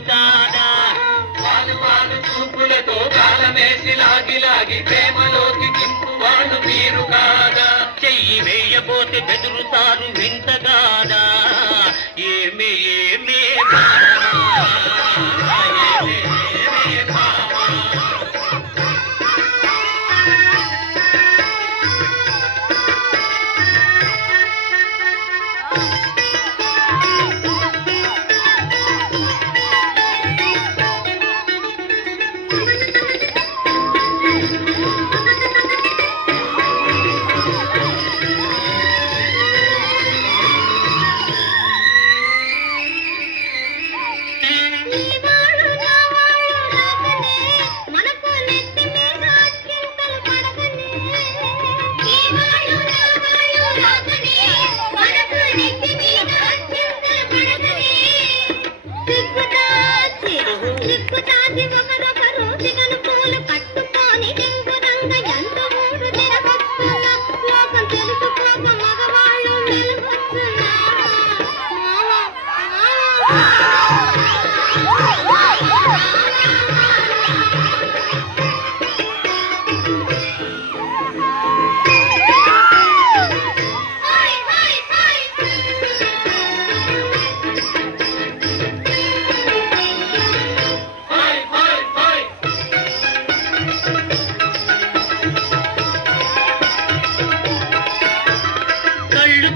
నేను కాదా వాలు వాలు చూపులతో కాలమేసి లాగి లాగి ప్రేమలోకి దింపువాడు మీరు కాదా చెయ్యి వేయబోతే బెదురుతారు వింతగాదా ఏమే ఏమే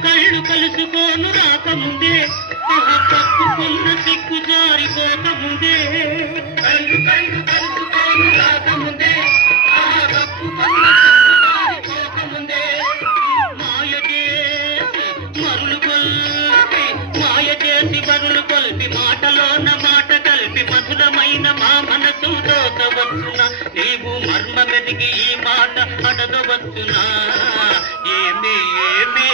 కళ్ళు కలుసుకోను రాకముందే పక్కుకున్న సిక్కు జారిపోకముందే కళ్ళు కళ్ళు కలుసుకోను రాకముందే కప్పుకున్న జారిపోకముందే మాయ చేసి బరులు కొల్పి మాటలోన మాట కలిపి మధురమైన మా మనసు దోచవచ్చునా నీవు మర్మ వెతికి ఈ మాట అడగవచ్చునా ఏమే ఏమే